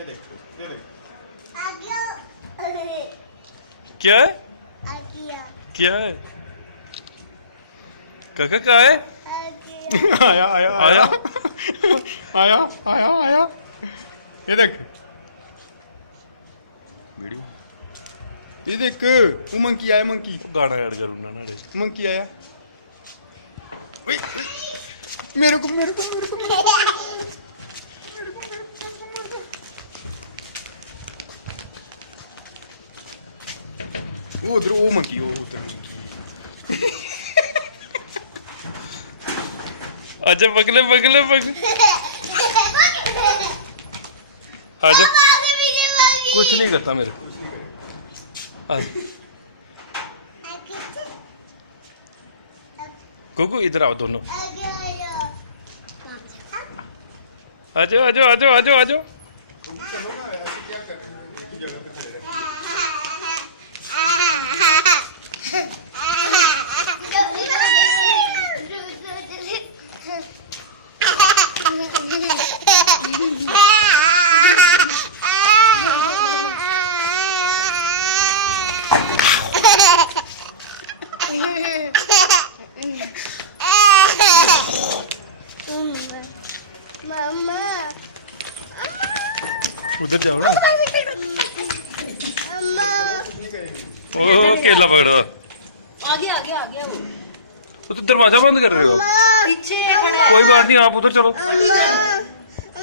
ये देख ये देख क्या है क्या है काका क्या है आया आया आया आया आया आया ये देख ये देख वो मंकी आया मंकी गाना ऐड कर लूंगा ना मंकी आया ओए, मेरे को मेरे को मेरे को वो उधर वो मंकी वो उधर आजा पगले पगले पगले आजा कुछ नहीं करता मेरे को गुगु इधर आओ दोनों आजो आजो आजो आजो आजो चलो ना ऐसे क्या करते हो एक ही जगह पे खड़े रहे उधर जाओ ना ओ केला पकड़ा आगे आगे आ गया वो तो दरवाजा बंद कर रहे हो पीछे खड़ा है। कोई बात नहीं आप उधर चलो